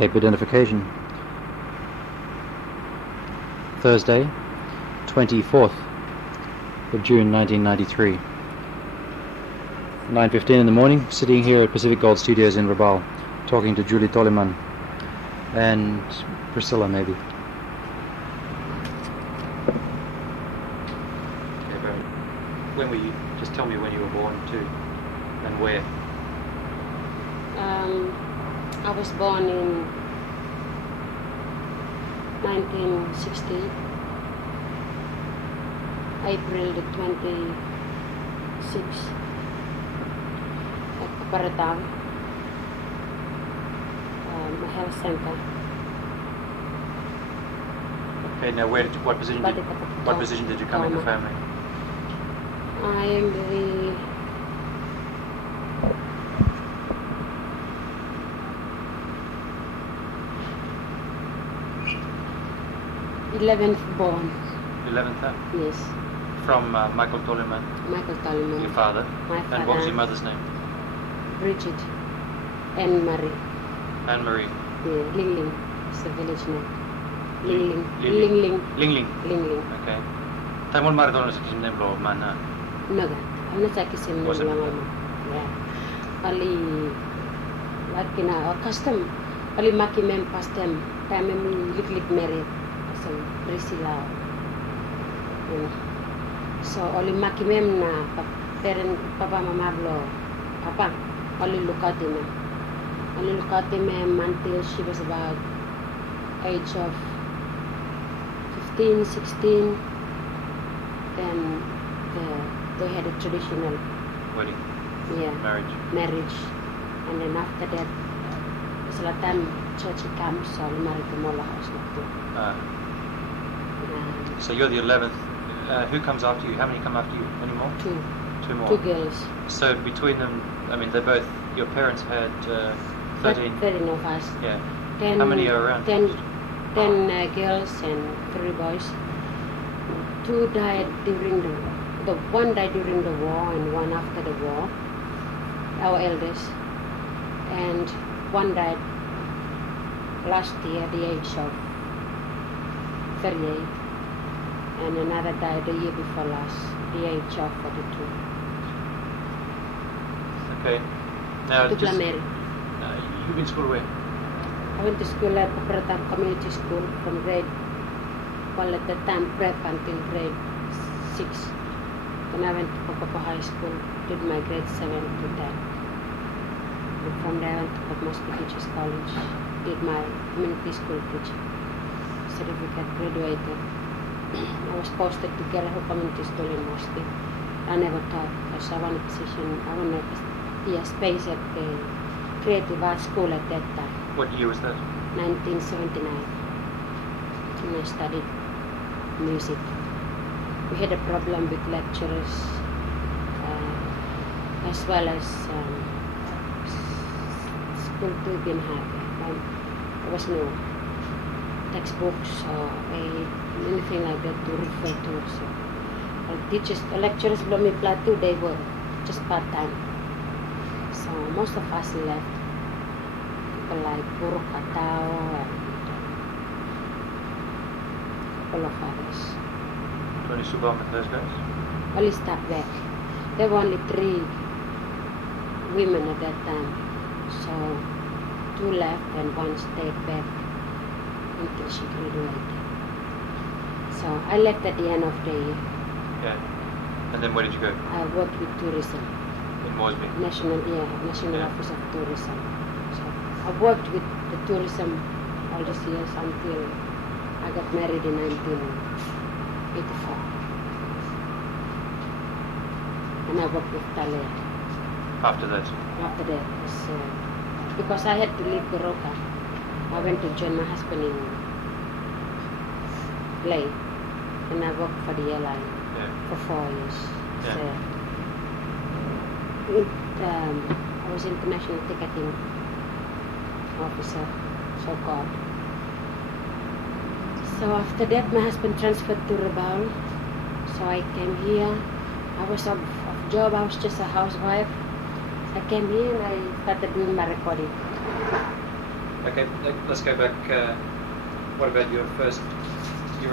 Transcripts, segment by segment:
Cape identification. Thursday, 24th of June 1993. 9:15 in the morning, sitting here at Pacific Gold Studios in Rabaul, talking to Julie Toliman and Priscilla maybe. When were you? Just tell me when you were born too, and where. I was born in 1960, April the 26th, at Paparatava Health Centre. Okay, now what position did you come in the family? I am the 11th born. 11th? Yes. From Michael ToLiman? Michael ToLiman. Your father? My father. And what was your mother's name? Bridget. Anne-Marie. Anne-Marie. Yeah, Lingling is the village name. Lingling. Lingling. Lingling. Okay. Taimon mara tolong sekisim nem lo mana? Naga. I'm not saying kisim nem lo mana. Yeah. Ali, like in a custom. Ali maki mem pastem. Time me lik married. So Priscilla. So only maki mem na parent papa mama blo papa only look at him. Only look at him until she was about age of 15, 16. Then they had a traditional wedding. Yeah. Marriage. And then after that, the time church comes, so I married the Mola house. So you're the 11th. Who comes after you? How many come after you? Any more? Two more. Two girls. So between them, I mean, they both. Your parents had 13. 13 of us. Yeah. How many are around? 10 girls and 3 boys. 2 died during the one died during the war and one after the war. Our eldest, and one died last year at the age of 38, and another died the year before last, the age of 42. Okay. Now, you've been to school where? I went to school at Paparatava Community School from grade 1 at the time, prep until grade 6. Then I went to Kokopo High School, did my grade 7 to 10. And from there I went to Port Moresby Teachers College, did my community school teaching certificate, graduated. I was posted to Gerehu Community School in Moresby. I never taught because I wanted to be a space at the creative art school at that time. What year was that? 1979. And I studied music. We had a problem with lecturers as well as school too didn't have there was no textbooks or anything like that to refer to. So lecturers below me plateau, they were just part-time. So most of us left. People like Guru Katao and a couple of others. Tony Subam and those guys? Only stop back. There were only 3 women at that time. So 2 left and 1 stayed back until she graduated. So I left at the end of the year. Yeah. And then where did you go? I worked with tourism. In Moresby? National Office of Tourism. So I worked with the tourism all these years until I got married in 1984. And I worked with Talair. After that? After that, because I had to leave Goroka. I went to join my husband in Play, and I worked for the airline for 4 years. Yeah. So, I was international ticketing officer, so-called. So after that, my husband transferred to Rabaul. So I came here. I was off job. I was just a housewife. I came here and I started doing my recording. Okay, let's go back. What about your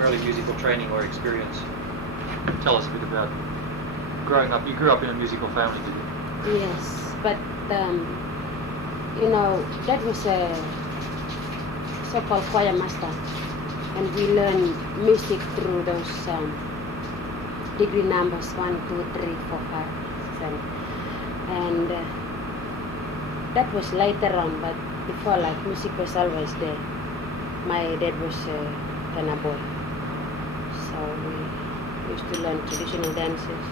early musical training or experience? Tell us a bit about growing up. You grew up in a musical family, did you? Yes, but that was a so-called choir master, and we learned music through those degree numbers 1, 2, 3, 4, 5, 7, and that was later on. But before, like, music was always there. My dad was a tenor boy, so we used to learn traditional dances.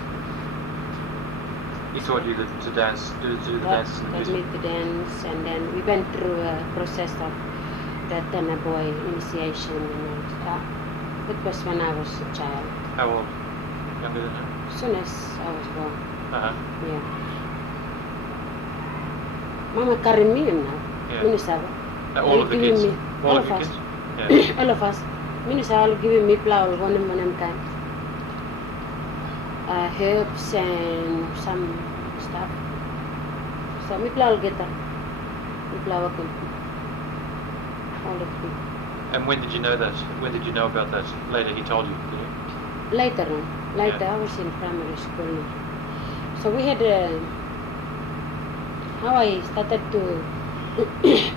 He taught you to dance, to do the dances and the music? Taught me to dance, and then we went through a process of the tenor boy initiation, and all. It was when I was a child. How old? Younger than him? As soon as I was born. Uh-huh. Yeah. Mama carried me now. Yeah. Minister. All of the kids? All of your us. kids? Yeah. All of us. Minister giving me flour one time. Herbs and some stuff. So we flower guitar. We flower all the things. And when did you know that? When did you know about that? Later he told you, did he? Later on. Later, Yeah. I was in primary school. So we had how I started to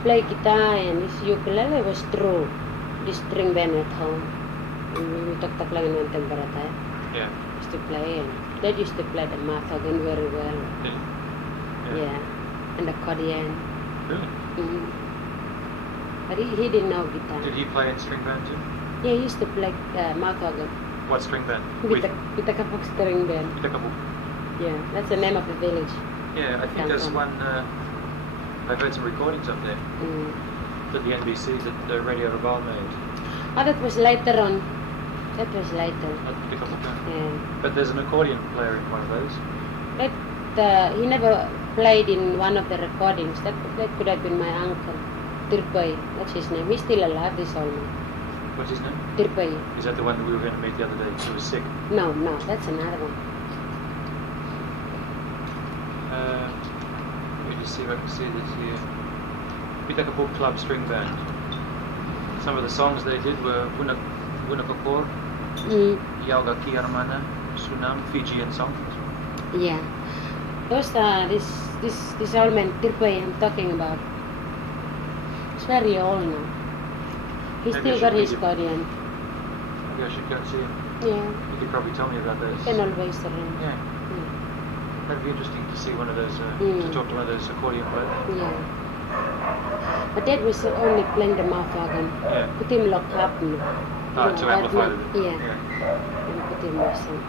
play guitar and this ukulele was through the string band at home. And we talked lang ng Paparatava. Yeah. Used to play, and Dad used to play the mouth organ very well. Did he? Yeah. And the accordion. Really? Mm. But he didn't know guitar. Did he play in string band too? Yeah, he used to play mouth organ. What string band? Bitakapuk string band. Bitakapuk. Yeah, that's the name of the village. Yeah, I think there's one. I've heard some recordings up there Mm. that the NBC, that the Radio Rabaul made. Oh, that was later on. That was later. At Bitakapuk. Yeah. But there's an accordion player in one of those. But he never played in one of the recordings. That could have been my uncle, Tirpai. That's his name. He's still alive, this old man. What's his name? Tirpai. Is that the one that we were going to meet the other day? He was sick. No, that's another one. Let me just see if I can see this here. Bitakapuk Club String Band. Some of the songs they did were Wunakokor, Mm. Yauga Kiarmana, Sunam, Fijian songs. Yeah. Those this old man Tirpai I'm talking about. It's very old now. He Maybe I still should got meet his him. accordion. Maybe I should go and see him. Yeah. You could probably tell me about those. Can always arrange. Yeah, Yeah. that'd be interesting to see one of those, to Mm. talk to one of those accordion players. Yeah. But Dad was only playing the mouth organ. Yeah. Put him locked up. To amplify it. Yeah. Yeah. And put him listen.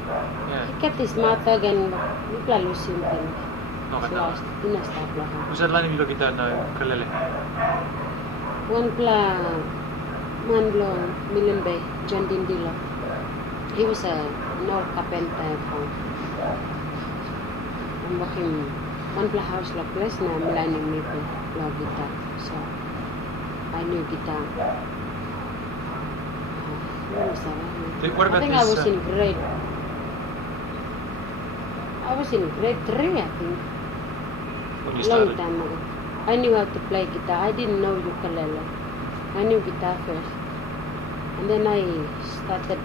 Yeah. He kept his mouth organ. Nipla lusin kan. No, but no. Last. Inastap lah. Was that Lani Milo kita na kalele? One pla manlo million bay John Dindilo. He was an old carpenter from. I'm working one pla house like place na milaning me play guitar. So I knew guitar. What I about think this? I was in grade. I was in grade 3, I think. When you Long started? time ago. I knew how to play guitar. I didn't know ukulele. I knew guitar first, and then I started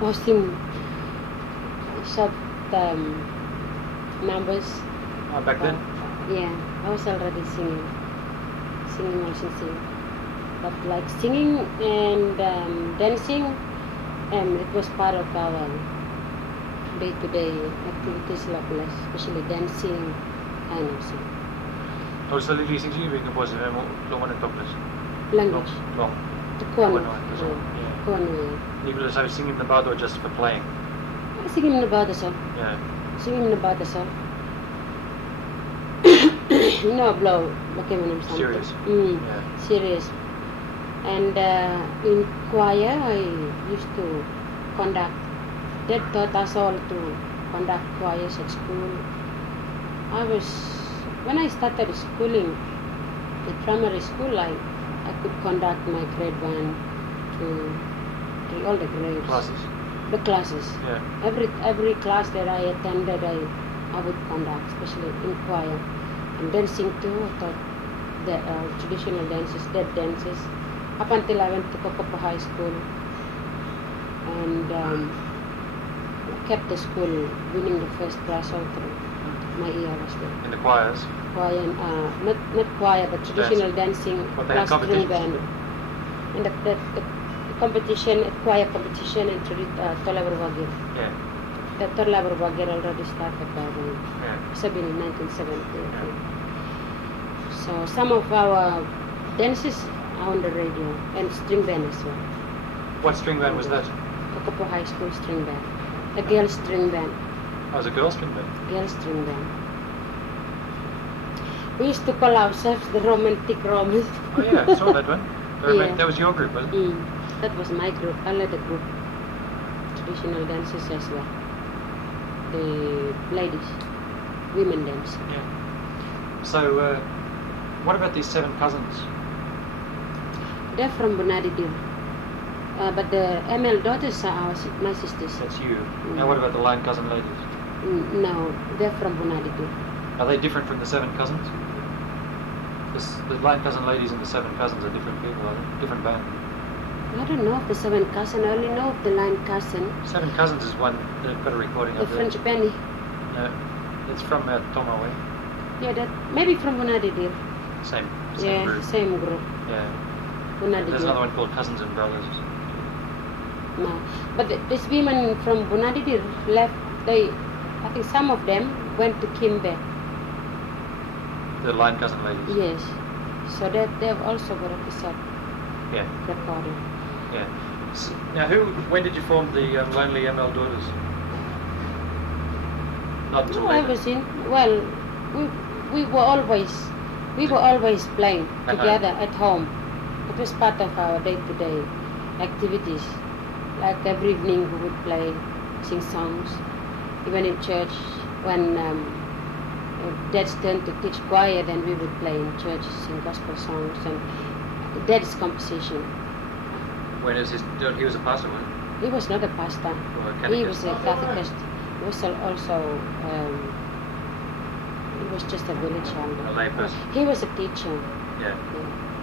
posting short numbers. Back then? Yeah, I was already singing also singing. But like singing and dancing, it was part of our day-to-day activities like less, especially dancing kind of thing. Oh, so the sing sing bigyan po sa mo long and topless. Language. Long. The corn. Yeah. Corn. You could have singing the bad or just for playing. Singing about the song. Yeah. Singing about the song. You know, blow. Okay, when I'm something. Serious. Yeah. Serious. And in choir, I used to conduct. Dad taught us all to conduct choirs at school. When I started schooling at primary school, I could conduct my grade 1 to all the grades. Classes. The classes. Yeah. Every class that I attended, I would conduct, especially in choir. And dancing too, I taught the traditional dances, dead dances, up until I went to Kokopo High School and kept the school winning the first prize all through. My year was there. In the choirs? Choir, not choir, but traditional dancing plus string band. And the competition, choir competition, and Talair Airlines. Yeah. The Talair Airlines already started by then. Yeah. In 1970. Yeah. So some of our dances are on the radio and string band as well. What string band was that? Kokopo High School string band. A girl string band. Oh, it was a girl string band? Girl string band. We used to call ourselves the Romantic Romans. Oh yeah, I saw that one. Yeah. That was your group, was it? That was my group. I led the group. Traditional dances as well. The ladies, women dance. Yeah. So, what about these 7 cousins? They're from Bunadidir. But the ML daughters are my sisters. That's you. Now what about the line cousin ladies? No, they're from Bunadidir. Are they different from the 7 cousins? The line cousin ladies and the 7 cousins are different people, are they? Different band. I don't know of the 7 cousin. I only know of the line cousin. 7 cousins is one that I've got a recording The of. French penny. No, it's from Toma way. Yeah, that maybe from Bunadidir. Same Yeah, group. same group. Yeah. Bunadidir. There's another one called Cousins and Brothers. No, but these women from Bunadidir left. I think some of them went to Kimbe. The line cousin ladies. Yes, so they've also got a cassette Yeah. recording. Yeah. Now, when did you form the Lonely ML Daughters? Not until No, I later. was in. Well, we were always playing At together at home. It was part of our day-to-day activities. Like every evening we would play, sing songs. Even in church, when Dad's turn to teach choir, then we would play in church, sing gospel songs and Dad's composition. When is he was a pastor, wasn't He was not a pastor. Or a He catechist? was a catechist. He was also he was just a village elder. A lay person. He was a teacher, Yeah.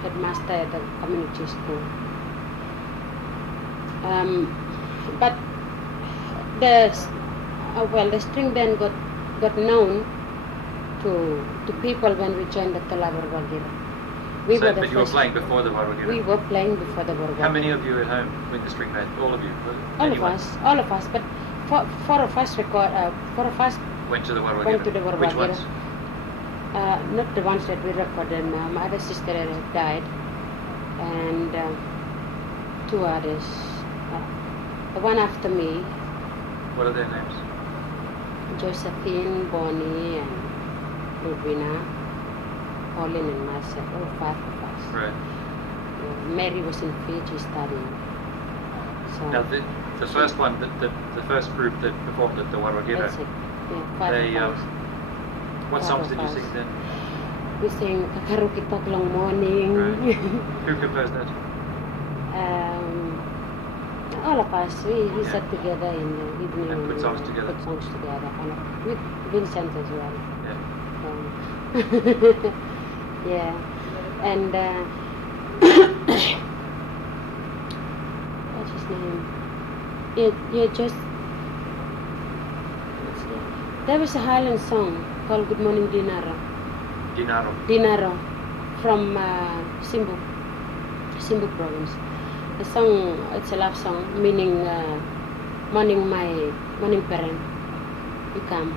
headmaster at the community school. But the string band got known to people when we joined the Talair Airlines. But you were playing before the Warwagira? We were playing before the Warwagira. How many of you at home with the string band? All of you? All of us. But four of us Went to the Warwagira? went to the Warwagira. Which ones? Not the ones that we recorded now. My other sister had died, and 2 others. The one after me, What are their names? Josephine, Bonnie, and Ludwina, Pauline, and myself. All 5 of us. Right. Mary was in Fiji studying. So Now, the first one, the first group that performed at the Warwagira, that's it. Yeah, 5 they, of us. what 5 songs of did you us. sing then? We sang Kakaruki Long Morning. Right. Who composed that? All of us, we sat together in the evening And put songs together. and with Vincent as well. Yeah. Yeah, and what's his name? Yeah, just there was a Highland song called "Good Morning Dinaro." Dinaro from Simbu province. The song, it's a love song, meaning morning parent. You come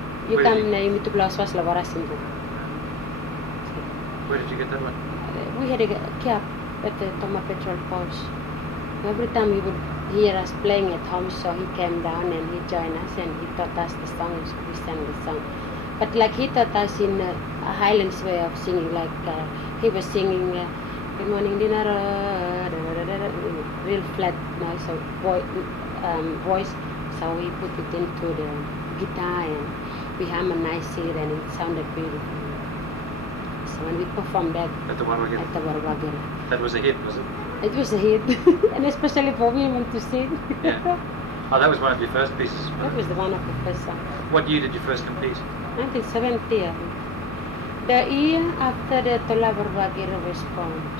na imi to plus was lavara Simbu. Where did you get that one? We had a camp at the Toma petrol post. Every time he would hear us playing at home, so he came down and he joined us and he taught us the songs. We sang the song. But like he taught us in a Highlands way of singing, like he was singing "Good Morning Dinner," real flat, nice voice. So we put it into the guitar and we harmonized it, and it sounded beautiful. So when we performed that At the Warwagira? That was a hit, was it? it was a hit, and especially for women to sing. Yeah. Oh, that was one of your first pieces. That was the one of the first songs. What year did you first compete? 1970, I think. The year after the Talair Airlines was formed.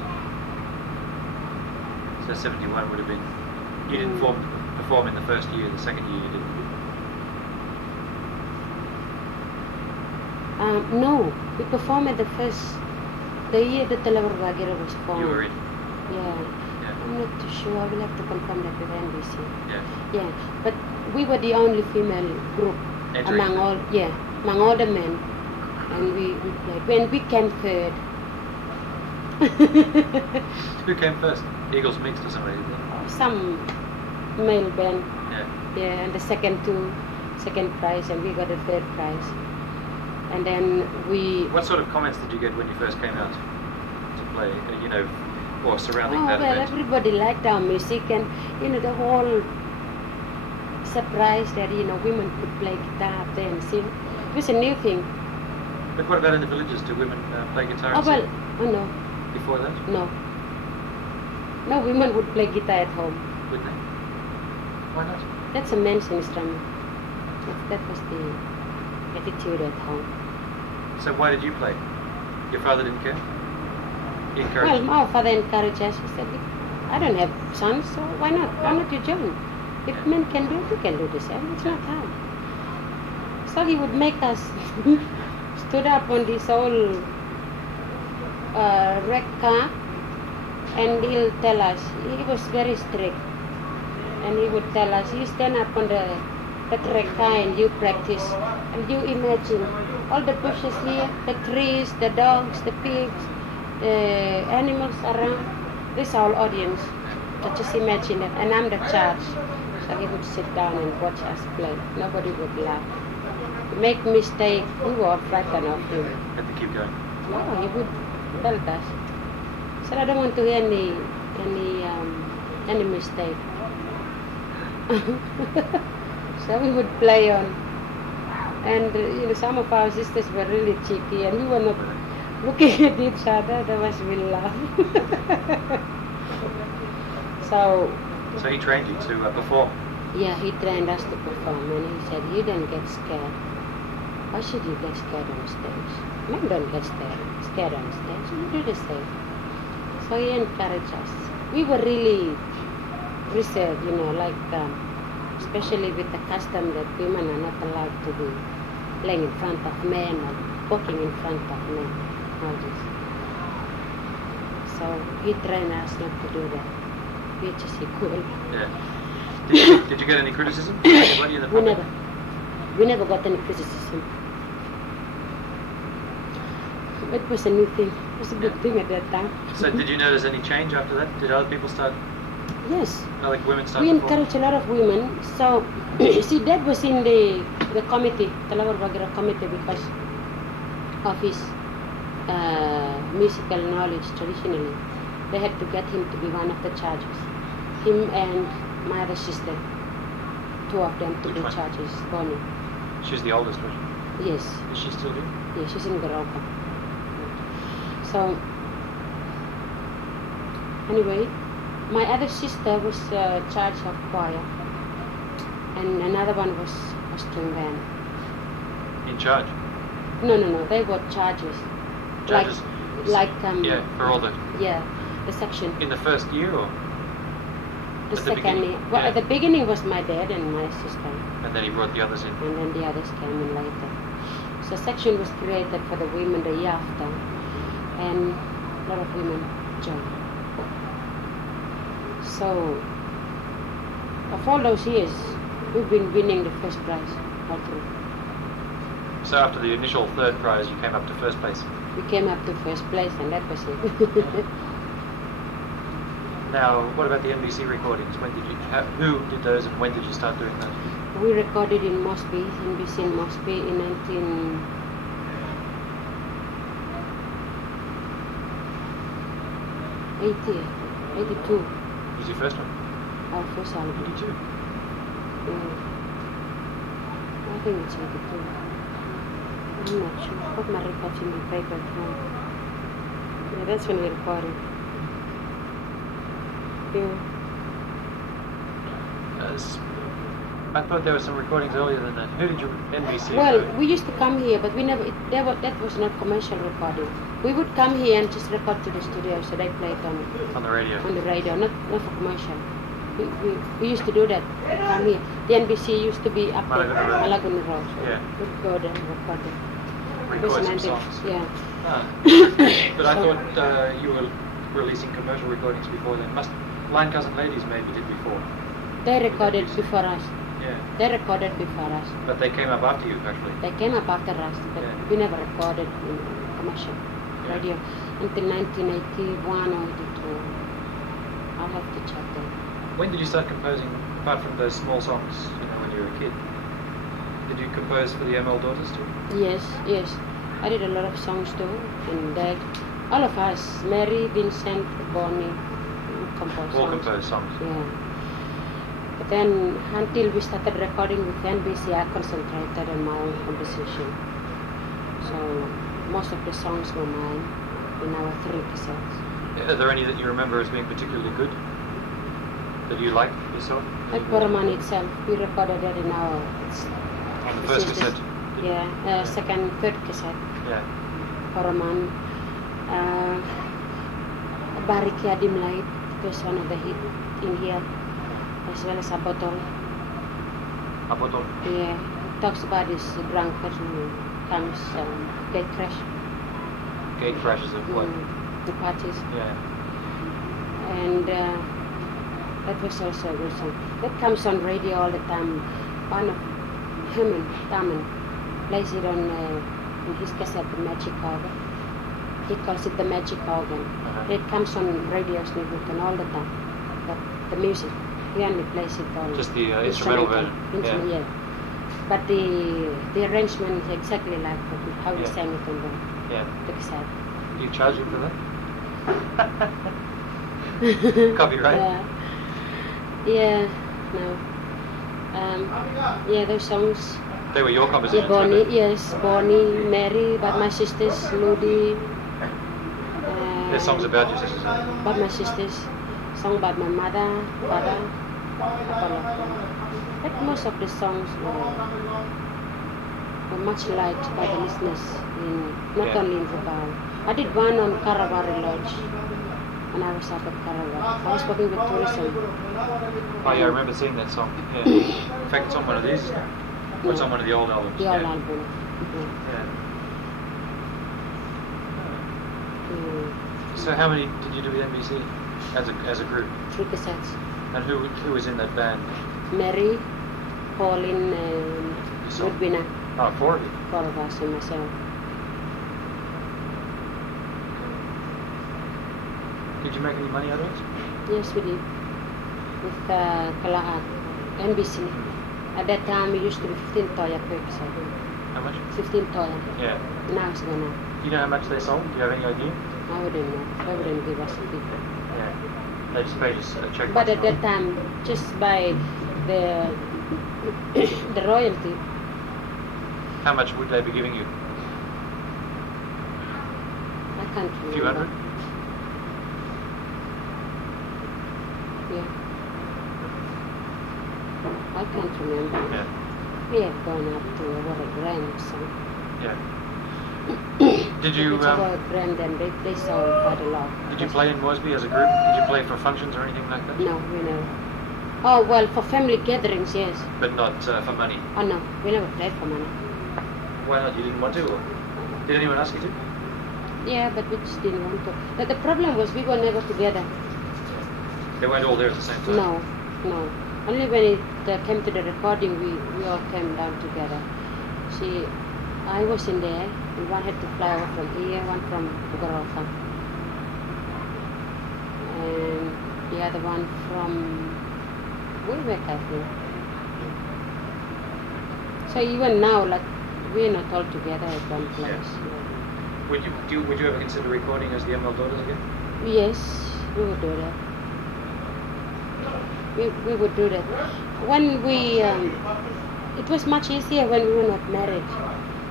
So 71 would have been. You didn't perform in the first year. The second year you didn't. No, we performed at the year the Talair Airlines was formed. You were in. Yeah. I'm not too sure. I will have to confirm that with NBC. Yeah. Yeah, but we were the only female group among all the men, and we played. When we came third. Who came first? Eagles mixed or somebody? Some male band. Yeah. Yeah, and the second prize, and we got the third prize. And then we. What sort of comments did you get when you first came out to play? Or surrounding that event? Everybody liked our music, and the whole surprise that women could play guitar there and sing. It was a new thing. But what about in the villages? Do women play guitar? No. Before that? No, women would play guitar at home. Would they? Why not? That's a men's instrument. That was the attitude at home. So why did you play? Your father didn't care? He encouraged you? Well, our father encouraged us. He said, I don't have sons, so why not? Why not you join? If men can do it, you can do the same. It's not hard. So he would make us stood up on this old wreck car, and he'll tell us. He was very strict, and he would tell us, you stand up on the wreck car and you practice, and you imagine all the bushes here, the trees, the dogs, the pigs, the animals around. This is our audience. So just imagine it, and I'm the judge. So he would sit down and watch us play. Nobody would laugh. Make mistake, we were frightened of him. Had to keep going. No, he would tell us. So I don't want to hear any mistake. So we would play on, and some of our sisters were really cheeky, and we were not looking at each other. Otherwise, we laugh. So he trained you to perform? Yeah, he trained us to perform, and he said, you don't get scared. Why should you get scared on stage? Men don't get scared on stage. You do the same. So he encouraged us. We were really reserved, especially with the custom that women are not allowed to be playing in front of men or walking in front of men. All this. So he trained us not to do that. Which is cool. Yeah. Did you get any criticism? Anybody in the public? We never got any criticism. It was a new thing. It was a good thing at that time. So did you notice any change after that? Did other people start? Yes. Like women start? We encouraged a lot of women. So see, Dad was in the committee, the Talair Airlines committee, because of his musical knowledge traditionally. They had to get him to be one of the judges. Him and my other sister, two of them to be judges. Bonnie. She's the oldest, was she? Yes. Is she still here? Yeah, she's in Gerehu. So anyway, my other sister was charge of choir, and another one was string band. In charge? No, they were charges. Judges? Yeah, for all the... Yeah, the section. In the first year, or? The second year. Well, at the beginning was my dad and my sister. And then he brought the others in. And then the others came in later. So section was created for the women the year after, and a lot of women joined. So, of all those years, we've been winning the first prize all through. So after the initial third prize, you came up to first place? We came up to first place, and that was it. Now, what about the NBC recordings? Who did those, and when did you start doing that? We recorded in Moresby, NBC in Moresby in 1982. Was your first one? Our first album. 82? I think it's 82. I'm not sure. I've got my records in the paper at home. Yeah, that's when we recorded. Yeah. I thought there were some recordings earlier than that. Who did you NBC? Well, we used to come here, but we never. That was not commercial recording. We would come here and just record to the studio, so they play it on the radio. On the radio, not for commercial. We used to do that. Come here. The NBC used to be up there, Malaguna Road. So Yeah. we'd go there and record it. Record some songs. Yeah. Ah. But I thought you were releasing commercial recordings before then. Line Cousin Ladies maybe did before. They recorded before us. Yeah. They recorded before us. But they came up after you, actually. They came up after us, but we never recorded in commercial radio until 1981 or 82. I'll have to check that. When did you start composing, apart from those small songs, when you were a kid? Did you compose for the ML Daughters too? Yes. I did a lot of songs too, and all of us, Mary, Vincent, Bonnie, composed songs. All composed songs? Yeah. But then, until we started recording with NBC, I concentrated on my own composition. So, most of the songs were mine in our 3 cassettes. Are there any that you remember as being particularly good? That you liked yourself? Like Paraman itself, we recorded that in our... On the first cassette? Yeah, second, third cassette. Yeah. Paraman. Bariki Adim Light, it was one of the hit in here, as well as Abotol. Abotol? Yeah, it talks about this drunkard who comes, gate crash. Gate crashes of what? The parties. Yeah. And that was also a good song. That comes on radio all the time. One of Taman plays it on in his cassette, The Magic Organ. He calls it The Magic Organ. It comes on radios Nibutan all the time. But the music, he only plays it on... Just the instrumental version. Yeah. But the arrangement is exactly like how he sang it on the cassette. Do you charge him for that? Copyright? Yeah, no. Those songs. They were your compositions? Yeah, Bonnie, Mary, but my sisters, Ludi. They're songs about your sisters, aren't they? About my sisters. Song about my mother, father. But most of the songs were much liked by the listeners, not only in Rabaul. I did one on Karawari Lodge. When I was up at Karawari, I was working with tourism. Oh yeah, I remember seeing that song. Yeah. In fact, it's on one of these. Or it's on one of the old albums. The old album. So how many did you do with NBC as a group? 3 cassettes. And who was in that band? Mary, Pauline, and Ludwina. Oh, 4 of you. 4 of us and myself. Did you make any money out of it? Yes, we did. With Talair, NBC. At that time, it used to be 15 toya per cassette. How much? 15 toya. Yeah. Now it's gone up. Do you know how much they sold? Do you have any idea? I wouldn't know. They wouldn't give us a figure. Yeah. They just paid us a check. But at that time, just by the royalty. How much would they be giving you? I can't remember. A few hundred? Yeah. I can't remember. Yeah. We have gone up to over a grand or so. Yeah. Did you It's over a grand and they sold quite a lot. Did you play in Moresby as a group? Did you play for functions or anything like that? No, we never. Oh, well, for family gatherings, yes. But not for money? Oh, no, we never played for money. Why not? You didn't want to? Or did anyone ask you to? Yeah, but we just didn't want to. But the problem was we were never together. They weren't all there at the same time? No. Only when it came to the recording, we all came down together. See, I was in there, and one had to fly over from here, one from Bugoroka. And the other one from Wilbeck, I think. So even now, like, we're not all together at one place. Yeah. Would you ever consider recording as the ML Daughters again? Yes, we would do that. We would do that. When we, it was much easier when we were not married.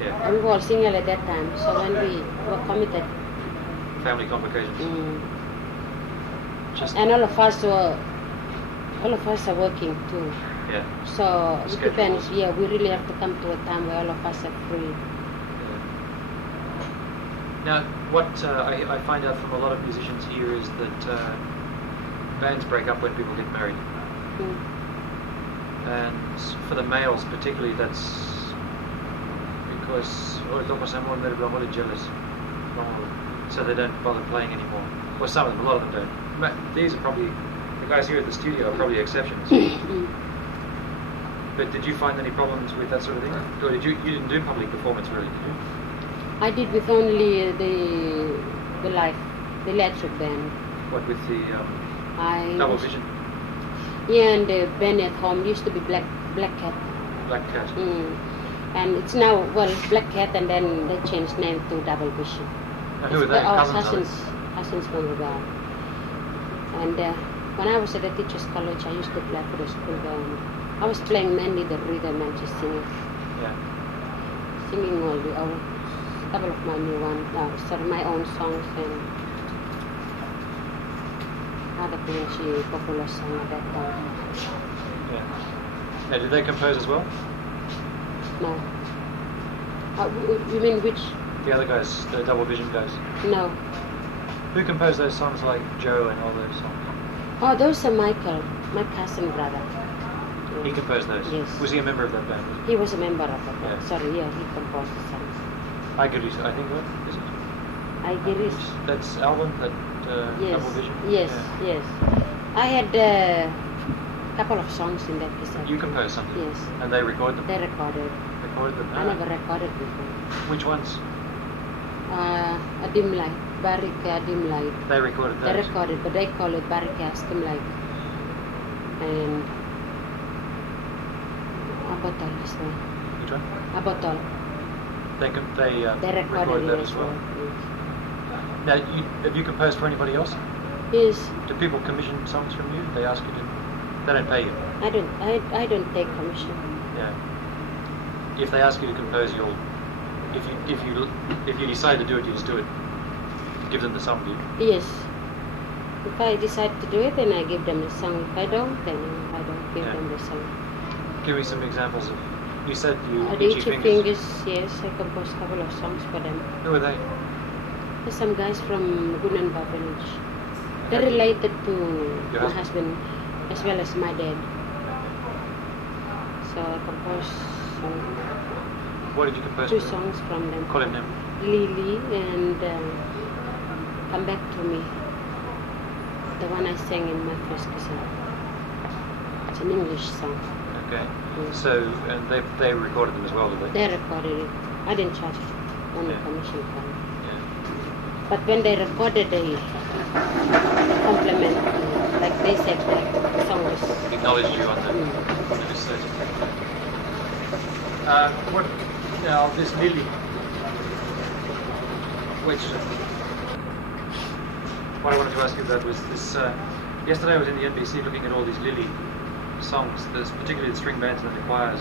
Yeah. And we were all single at that time. So when we were committed. Family complications. And all of us are working too. Yeah. So it Schedules. depends. Yeah, we really have to come to a time where all of us are free. Now, what I find out from a lot of musicians here is that bands break up when people get married. Mm. And for the males particularly, that's because they're really jealous. So they don't bother playing anymore. Well, some of them, a lot of them don't. These are probably, the guys here at the studio are probably exceptions. But did you find any problems with that sort of thing? Or you didn't do public performance really, did you? I did with only the electric band. What with the I double vision? Yeah, and the band at home used to be Black Cat. Black Cat. And it's now, well, Black Cat, and then they changed name to Double Vision. And who are they? Our Cousins, cousins from the guy. And when I was at the teacher's college, I used to play for the school band. I was playing mainly the rhythm and just singing. Yeah. Singing all the old, couple of my new ones, my own songs and other PNG popular songs at that time. Yeah. Now, did they compose as well? No. You mean which? The other guys, the double vision guys. No. Who composed those songs like Joe and all those songs? Oh, those are Michael, my cousin brother. He composed those? Yes. Was he a member of that band? He was a member of that band. Yeah. Sorry, yeah, he composed the songs. I think what is it? Igeris. That's album, that Yes. double vision? Yes, Yeah. yes. I had a couple of songs in that cassette. You composed something? Yes. And they recorded them? They recorded. Recorded them? I never recorded before. Which ones? A dim light, Barika dim light. They recorded those? They recorded, but they call it Barika dim light. And a bottle as well. Which one? A bottle. They They recorded that it as well. Now, have you composed for anybody else? Yes. Do people commission songs from you? They ask you to. They don't pay you. I don't take commission. Yeah. If they ask you to compose, you'll. If you decide to do it, you just do it. Give them the song, do you? Yes. If I decide to do it, then I give them the song. If I don't, then I don't give them the song. Give me some examples of. You said you. Itchy Fingers, yes, I composed a couple of songs for them. Who are they? There's some guys from Gunanba village. They're related to Your my husband? husband as well as my dad. So I composed What did you compose? two for them? songs from them. Call him name. Lily and Come Back to Me. The one I sang in my first cassette. It's an English song. Okay. So, and they recorded them as well, did they? They recorded it. I didn't charge only Yeah. commission for it. Yeah. But when they recorded, they complimented me. Like they said the song was... Acknowledged you on the cassette. What now? This Lily. Which what I wanted to ask you about was this. Yesterday I was in the NBC looking at all these Lily songs. There's particularly the string bands and the choirs.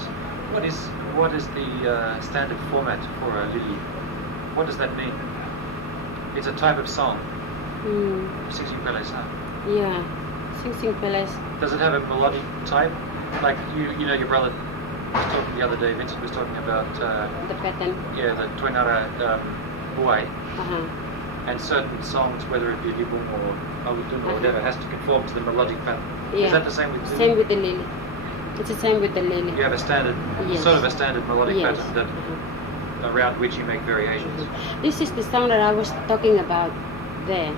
What is the standard format for a Lily? What does that mean? It's a type of song. Sing Pelesa. Yeah, Sing Peles. Does it have a melodic type? Like you know, your brother was talking the other day. Vincent was talking about The pattern. yeah, the Tuenara Buai, Uh-huh. and certain songs, whether it be Libung or Aludun or whatever, has to conform to the melodic pattern. Yeah. Is that the same with Lily? Same with the lily. It's the same with the lily. You have a standard, Yes. sort of a standard melodic Yes. pattern that around which you make variations. This is the song that I was talking about there.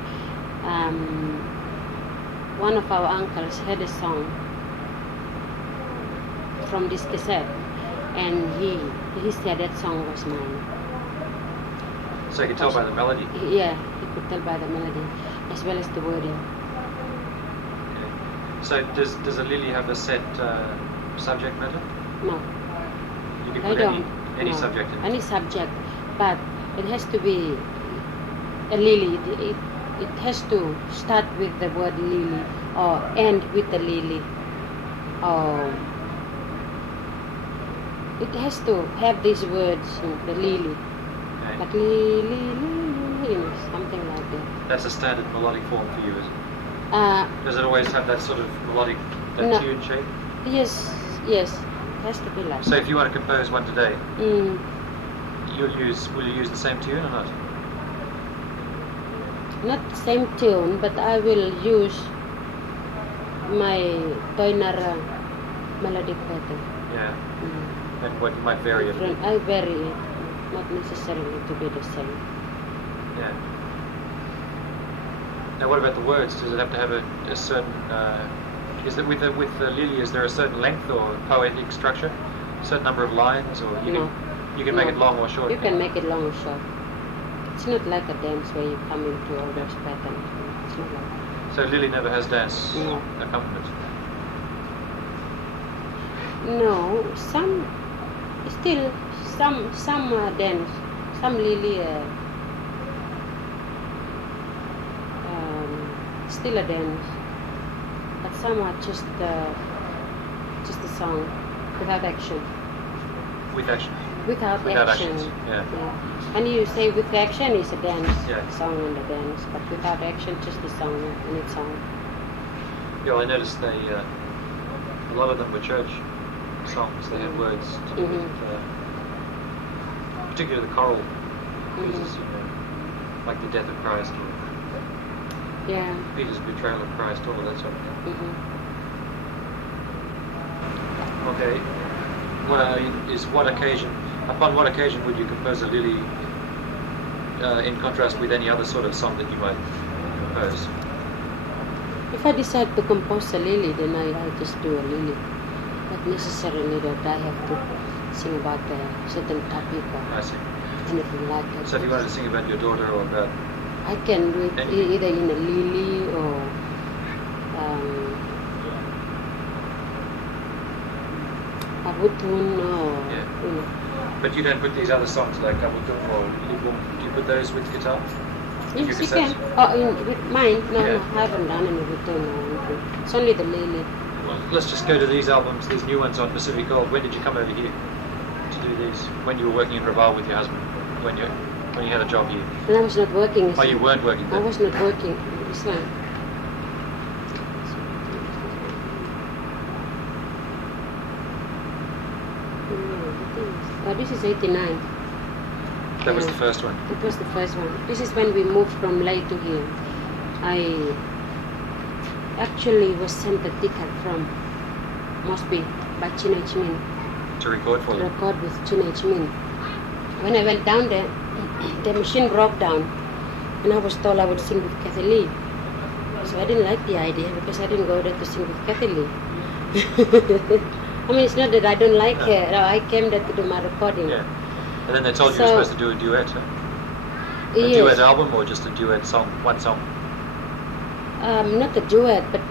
One of our uncles had a song from this cassette, and he said that song was mine. So you can tell by the melody. Yeah, he could tell by the melody as well as the wording. Okay. So does a Lily have a set subject matter? No, You can I put don't. any No. subject in. Any subject, but it has to be a lily. It has to start with the word lily or end with the lily. Or it has to have these words, the lily. Okay. Like lily, lily, something like that. That's a standard melodic form for you, is it? Uh, Does it always have that sort of melodic, that No. tune shape? yes, Yes, it has to be like So that. if you want to compose one today, Mm. will you use the same tune or not? Not the same tune, but I will use my Toinara melodic pattern. Yeah. Mm. And what you might vary it a bit. Different. I vary it, not necessarily to be the same. Yeah. Now, what about the words? Does it have to have a certain? Is it with the Lily? Is there a certain length or poetic structure? A certain number of lines, or you can make No. it long or short? You can make it long or short. It's not like a dance where you come into all those patterns. It's not like that. So Lily never has dance No. accompaniment. No, some dance, some Lily still a dance, but some are just a song without action. With action. Without action. actions, yeah. And you say with action is a dance, Yeah. song and a dance, but without action just a song in its own. Yeah, well, I noticed they a lot of them were church songs. They had words to do with, particularly the choral pieces, you know, like the death of Christ or Yeah. Peter's betrayal of Christ, all of that sort of thing. Okay. Upon what occasion would you compose a Lily in contrast with any other sort of song that you might compose? If I decide to compose a Lily, then I just do a Lily. Not necessarily that I have to sing about a certain topic or I see. anything like that. So if you wanted to sing about your daughter or about... I can do it either in a Lily or a Butun or, Yeah. you know. But you don't put these other songs like Kabutum or Libum, do you put those with guitar? Yes, you cassettes? can. Oh, with mine? No, Yeah. no, I haven't done any Butun or anything. It's only the Lily. Well, let's just go to these albums, these new ones on Pacific Gold. When did you come over here to do these? When you were working in Rabaul with your husband? When you had a job here? And I was not working. Oh, you weren't working I then? was not working. It's like... Oh, this is 89. That was Yeah. the first one. It was the first one. This is when we moved from Ley to here. I actually was sent a ticket from Moresby by Chinechmin To record for to them. record with Chinechmin. When I went down there, the machine broke down and I was told I would sing with Kathy Lee. So I didn't like the idea because I didn't go there to sing with Kathy Lee. I mean, it's not that I don't like her. No, I came there to do my recording. Yeah. And then they told you you were supposed to do a duet, huh? A Yes. duet album or just a duet song, one song? Not a duet, but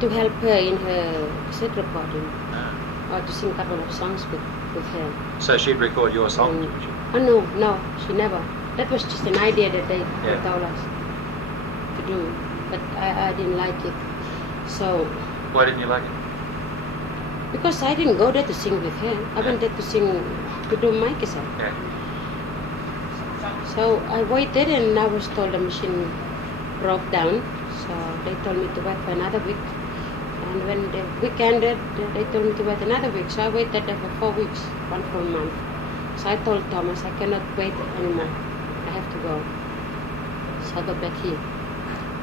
to help her in her cassette recording, or to sing a couple of songs with her. So she'd record your song, Mm. would you? Oh no, she never. That was just an idea that they Yeah. told us to do, but I didn't like it. So, Why didn't you like it? because I didn't go there to sing with her, I went there to do my cassette. Yeah. So I waited and I was told the machine broke down. So they told me to wait for another week. And when the week ended, they told me to wait another week. So I waited there for 4 weeks, one full month. So I told Thomas, I cannot wait anymore. I have to go. So I got back here.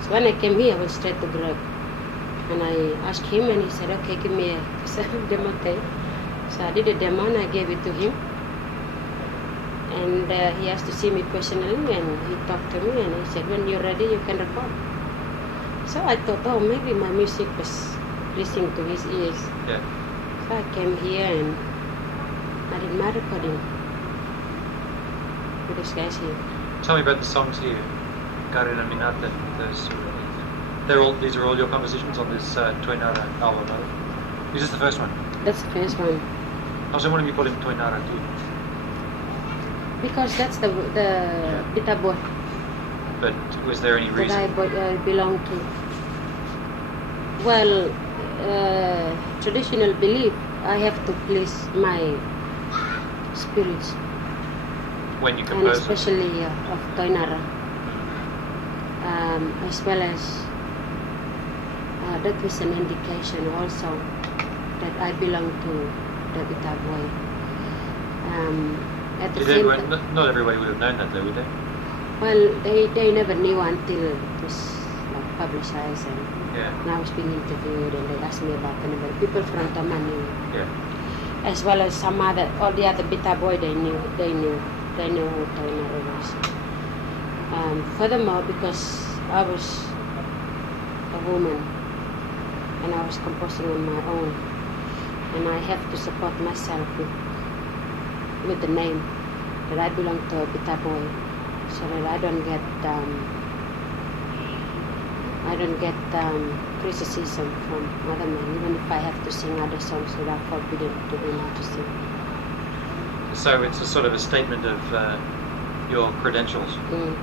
So when I came here, I went straight to Greg. And I asked him and he said, okay, give me a demo tape. So I did a demo and I gave it to him. And he asked to see me personally and he talked to me and he said, when you're ready, you can record. So I thought, oh, maybe my music was listening to his ears. Yeah. So I came here and I did my recording with these guys here. Tell me about the songs here. Karina Minata, these are all your compositions on this Toinara album, right? Is this the first one? That's the first one. I was wondering if you call it Toinara too. Because that's the Bitakapuk But was there any that reason? I belong to. Well, traditional belief, I have to please my spirits. When you And compose it? especially of Toinara. As well as that was an indication also that I belong to the Bitakapuk. At the Did same everyone, time, not everybody would have known that though, would they? well, they never knew until it was like publicized, Yeah. and I was being interviewed, and they asked me about the number. People from Toma knew, Yeah. as well as some other, all the other Bitakapuk they knew who Talair was. Furthermore, because I was a woman and I was composing on my own, and I have to support myself with the name that I belong to Bitakapuk, so that I don't get criticism from other men, even if I have to sing other songs that are forbidden to women to sing. So it's a sort of a statement of your credentials Mm.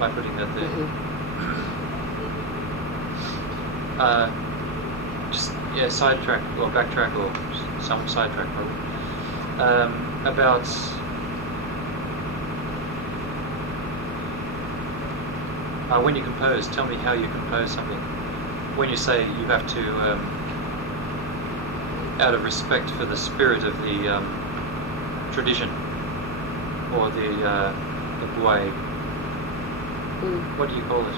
by putting that there. Mhm. Just sidetrack or backtrack or some sidetrack probably. About when you compose, tell me how you compose something. When you say you have to, out of respect for the spirit of the tradition or the buai, what do you call it?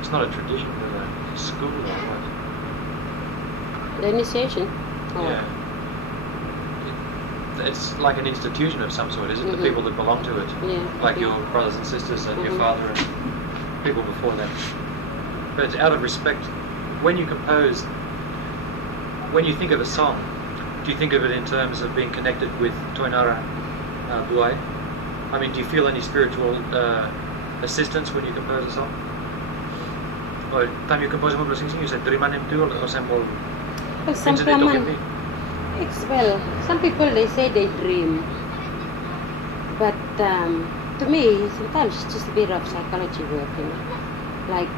It's not a tradition, but a school or what? The initiation. Oh. Yeah. It's like an institution of some sort, is it? The people that belong to it, Yeah. like your brothers and sisters and your Mhm. father and people before that. But it's out of respect. When you compose, when you think of a song, do you think of it in terms of being connected with Toinara Buai? I mean, do you feel any spiritual assistance when you compose a song? Or time you compose a sing, you said Toliman-1993 or sample Well, some incidental common, can be. well, some people they say they dream, but to me sometimes it's just a bit of psychology work, you know. Like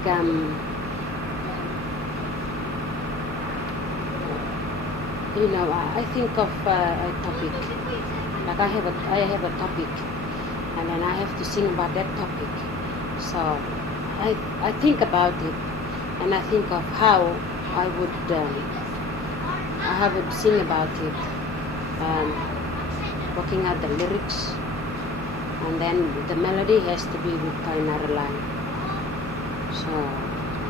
I think of a topic. Like I have a topic, and then I have to sing about that topic. So I think about it, and I think of how I would sing about it, working out the lyrics, and then the melody has to be with Talair Airlines. So,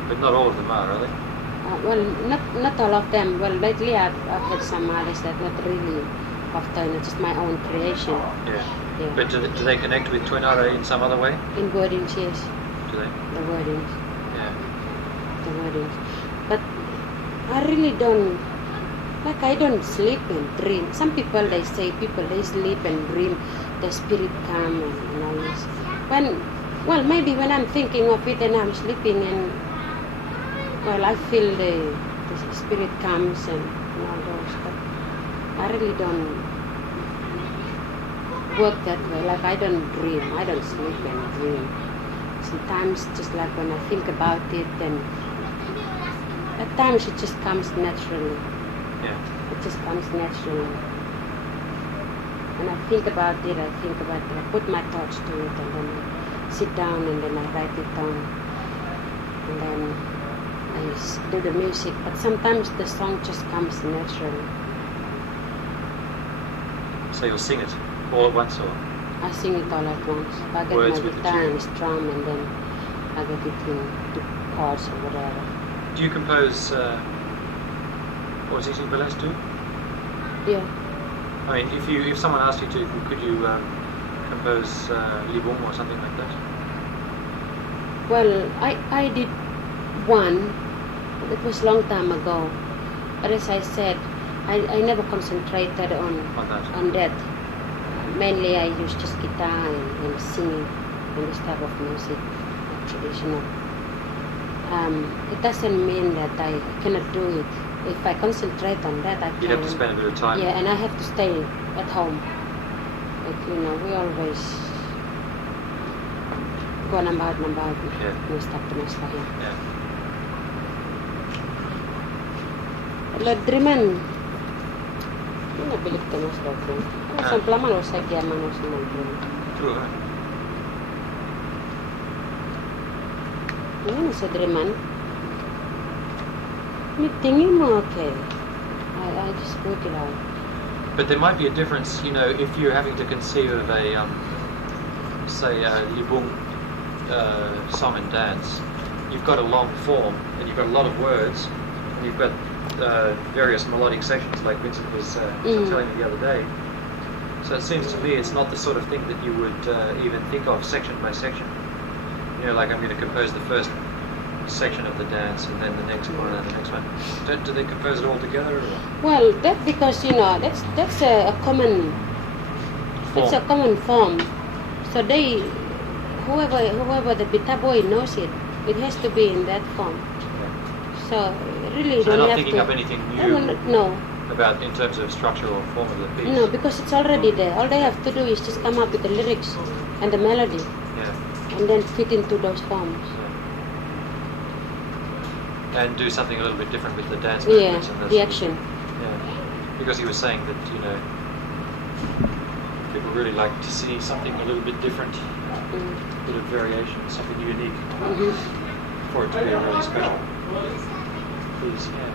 But not all of them are they? well, not all of them. Well, lately I've had some others that not really of Talair, just my own creation. Yeah. Yeah. But do they connect with Toinara in some other way? In wordings, yes, Do they? the wordings. Yeah. The wordings. But I really don't, like I don't sleep and dream. Some people they say they sleep and dream, the spirit come and all this. Maybe when I'm thinking of it and I'm sleeping and I feel the spirit comes and all those. But I really don't work that way. Like I don't dream, I don't sleep and dream. Sometimes just like when I think about it, and at times it just comes naturally. Yeah. It just comes naturally. When I think about it, I put my thoughts to it, and then I sit down and then I write it down. And then I do the music, but sometimes the song just comes naturally. So you'll sing it all at once, or? I sing it all at once. I get Words my with the guitar tune. and strum, and then I get it into chords or whatever. Do you compose Isi Belas too? Yeah. I mean, if someone asked you to, could you compose Libung or something like that? Well, I did one. It was a long time ago. But as I said, I never concentrated On that? on that. Mainly I use just guitar and singing and this type of music, traditional. It doesn't mean that I cannot do it. If I concentrate on that, I can. You'd have to spend a bit of time. Yeah, and I have to stay at home. Like, we always go about Yeah. stop the next time. Yeah. Ladriman. Mana bilik temas ladriman? Kalau selama lo saya kiam manu semua ladriman. True. Ini sedriman. Meeting mo okay. I just work it out. But there might be a difference, you know, if you're having to conceive of a, say, a libung song and dance. You've got a long form, and you've got a lot of words, and you've got various melodic sections, like Vincent was telling me the other day. So it seems to me it's not the sort of thing that you would even think of section by section. You know, like I'm going to compose the first section of the dance, and then the next one, and the next one. Do they compose it all together? Or? Well, that's because, you know, that's a common Form. It's a common form. So they, whoever the Bita boy knows it, it has to be in that form. Yeah. So really, So don't they're not have thinking to. up anything new No, about in terms of structure or form of the piece. no, because it's already there. All they have to do is just come up with the lyrics and the melody, Yeah. and then fit into those forms. And do something a little bit different with the dance Yeah, movements and the action. Yeah, because he was saying that, you know, people really like to see something a little bit different, a bit of variation, something unique, for it to be a really special piece. Yeah.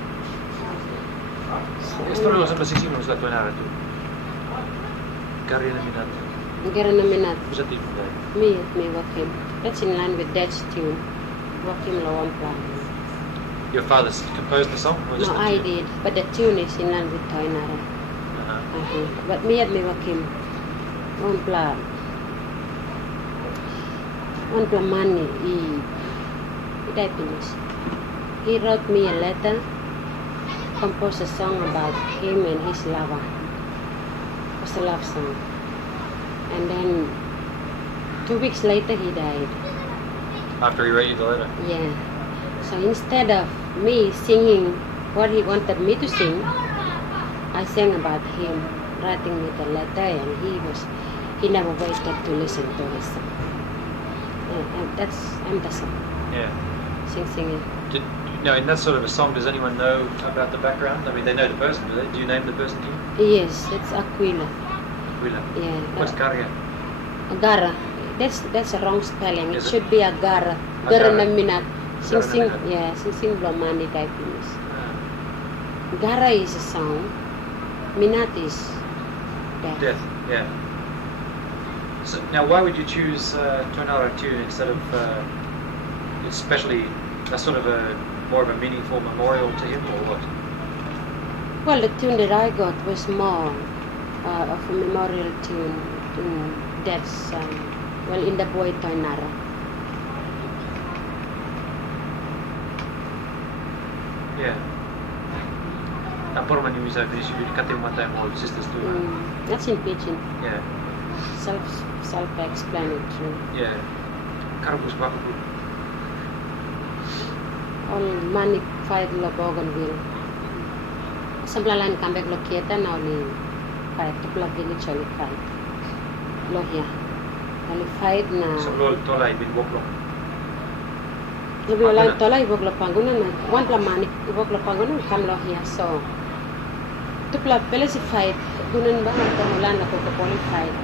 Todella sellaisia sinuista tuon ääretty. Karina minä. Karina minä. Mitä tiedät? Me work him. That's in line with Dad's tune. Work him low on plan. Your father composed the song? Or just No, the I tune? did, but the tune is in line with Toinara. But me work him on plan. On plan money, he finished. He wrote me a letter, composed a song about him and his lover. It was a love song. And then 2 weeks later he died. After he wrote you the letter? Yeah. So instead of me singing what he wanted me to sing, I sang about him, writing me the letter, and he never waited to listen to his song. And I'm the song. Yeah. Singing. Now, in that sort of a song, does anyone know about the background? I mean, they know the person, do they? Do you name the person to you? Yes, it's Aquila. Willa. Yeah. What's Karya? Agara. That's a wrong spelling. It Is it? should be Agara. Agara. Gara na minat. Sing Minat. yeah, sing Blomani type is. Gara is a song. Minat is death. Death, yeah. So, now, why would you choose Tonara tune instead of, especially, a sort of a more of a meaningful memorial to him, or what? Well, the tune that I got was more of a memorial tune in Dad's, in the boy Toinara. Yeah. Por mani misa disi bi kate mata mo sisters too. That's in Pidgin. Yeah. Self-explanatory. Yeah. Karabus Paparatava. All Manik fight lo Bougainville. Samplalan comeback lo kieta na only fight to plug village only fight. Lo here. Only fight na. So lol tolai bin boklong. Lebih lang tola ibog lo pangunan na. One pla Manik ibog lo pangunan kam lo here. So to plug village fight. Gunan ba ang pamulan na Kokopo fight.